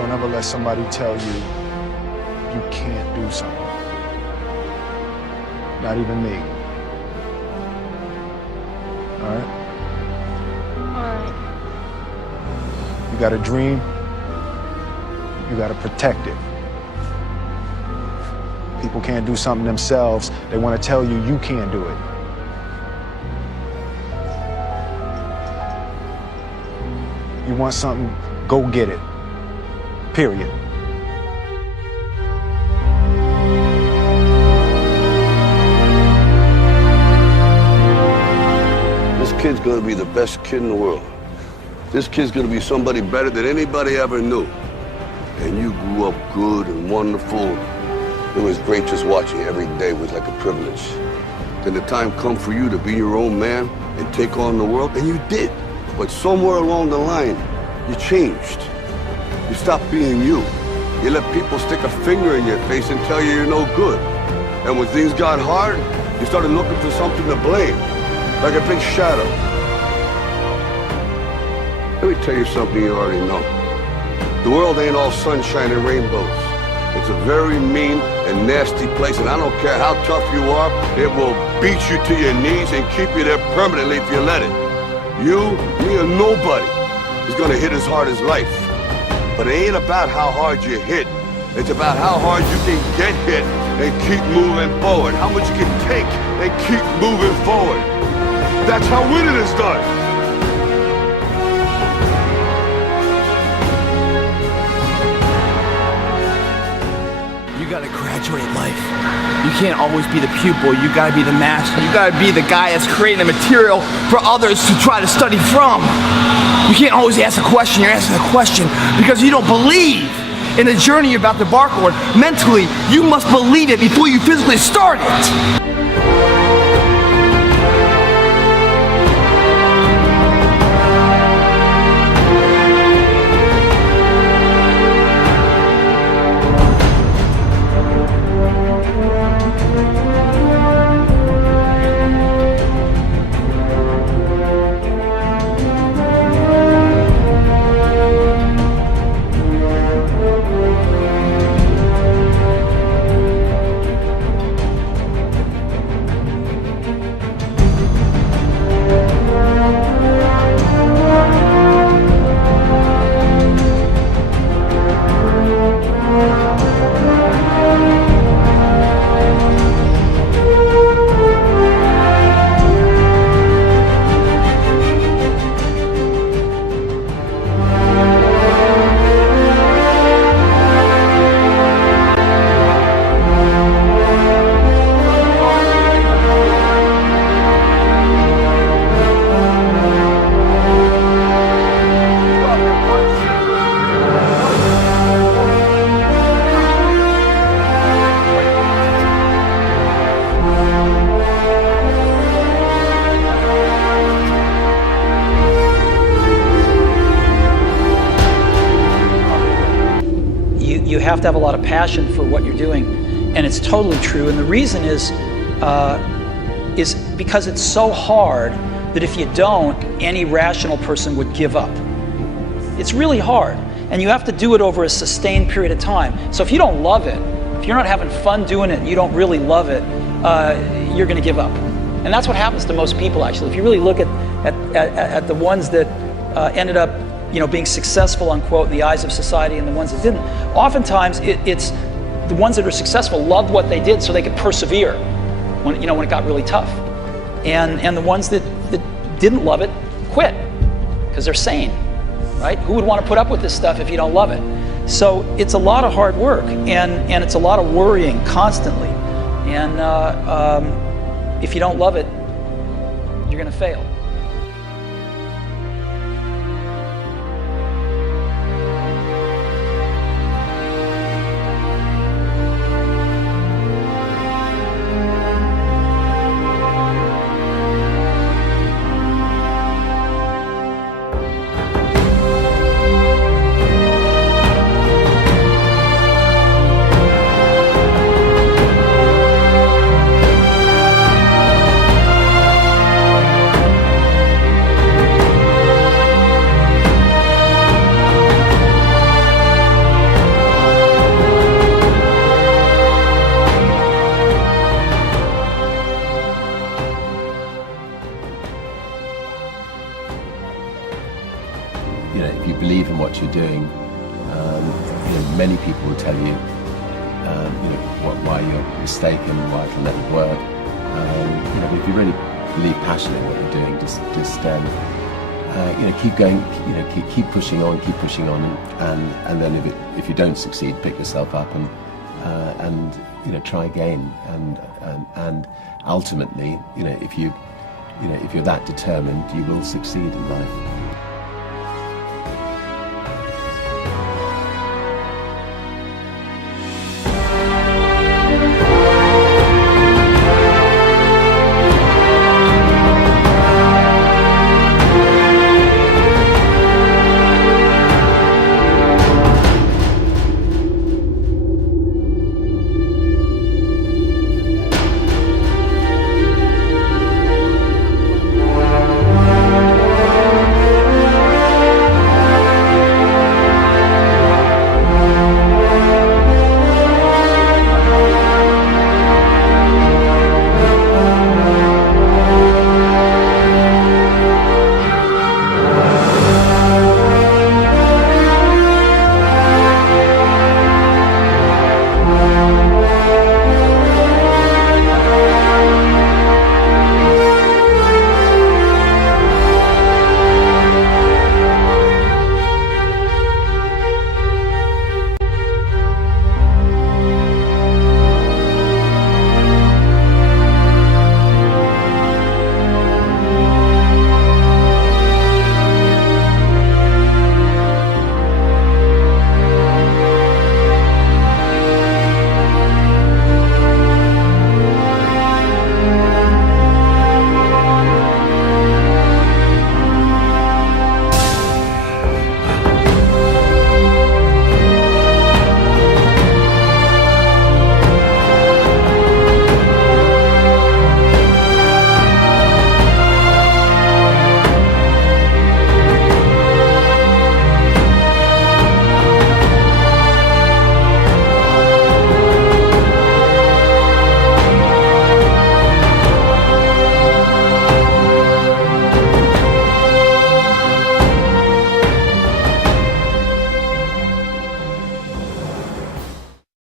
Don't ever let somebody tell you you can't do something. Not even me. All right? Alright. You got a dream, you got to protect it. People can't do something themselves. They want to tell you you can't do it. You want something, go get it. Period. This kid's gonna be the best kid in the world. This kid's gonna be somebody better than anybody ever knew. And you grew up good and wonderful. It was great just watching. Every day was like a privilege. Then the time come for you to be your own man and take on the world, and you did. But somewhere along the line, you changed. You stopped being you. You let people stick a finger in your face and tell you you're no good. And when things got hard, you started looking for something to blame, like a big shadow. Let me tell you something you already know. The world ain't all sunshine and rainbows. It's a very mean and nasty place, and I don't care how tough you are, it will beat you to your knees and keep you there permanently if you let it. You, me, or nobody is gonna hit as hard as life. But it ain't about how hard you hit. It's about how hard you can get hit and keep moving forward. How much you can take and keep moving forward. That's how winning is done. You gotta graduate life. You can't always be the pupil, you gotta be the master. You gotta be the guy that's creating the material for others to try to study from. You can't always ask a question, you're asking a question because you don't believe in the journey you're about to embark on. Mentally, you must believe it before you physically start it. You have to have a lot of passion for what you're doing, and it's totally true. And the reason is because it's so hard that if you don't, any rational person would give up. It's really hard, and you have to do it over a sustained period of time. So if you don't love it, if you're not having fun doing it, and you don't really love it, you're going to give up. And that's what happens to most people, actually. If you really look at the ones that ended up being successful, unquote, in the eyes of society, and the ones that didn't. Oftentimes, it's the ones that are successful loved what they did so they could persevere when it got really tough. And the ones that didn't love it quit because they're sane, right? Who would want to put up with this stuff if you don't love it? So it's a lot of hard work, and it's a lot of worrying constantly. And if you don't love it, you're going to fail. Many people will tell you, why you're mistaken, why it'll never work. But if you really believe passionately in what you're doing, just keep going. Keep pushing on, and then if you don't succeed, pick yourself up and try again. And ultimately, if you're that determined, you will succeed in life.